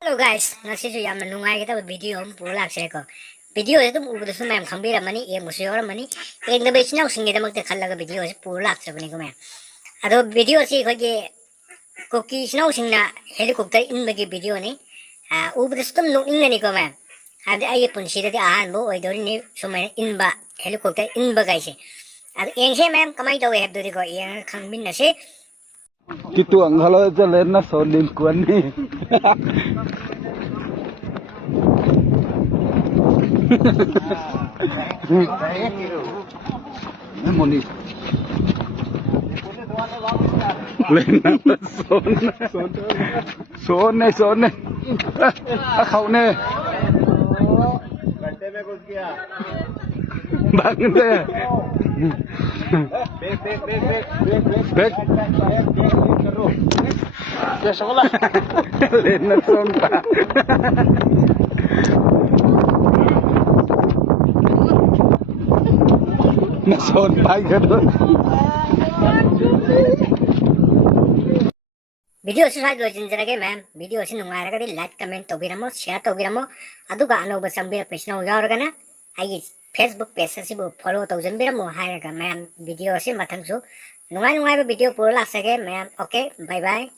Hello guys, ngasisu yamna nungai kita video pulak seko. Video itu udah semua yang kambira mani, ya musuh orang mani. Yang nabe sini aku singgih demak tekal laga video itu pulak seko nih kumai. Ado video sih kau KUKI sini aku singgah helikopter in bagi video nih. Udah setum nung in nih kumai. Ada ayah pun sih tadi ahan bo, itu ini semua in ba helikopter in bagai sih. Ado yang sih memang kamai tahu ya tuh kau yang kambing nasi. Kituang kalau jalan na solim kuan ni. Moni. Lên na son này. Khẩu này. Bang deh. Bek. Ya sekolah. Lên son pa. Na son pa gano'n. Video sih saya dua jenis lagi mem. Video sih nungai lagi di like, comment, tobiramo, share tobiramo. Aduh gak anu bersambir pesno jauh kan? Ayo Facebook page sih bu follow tau jembiramo hai kan mem. Video sih matang su. Nungai video pulak sege mem. Oke, bye bye.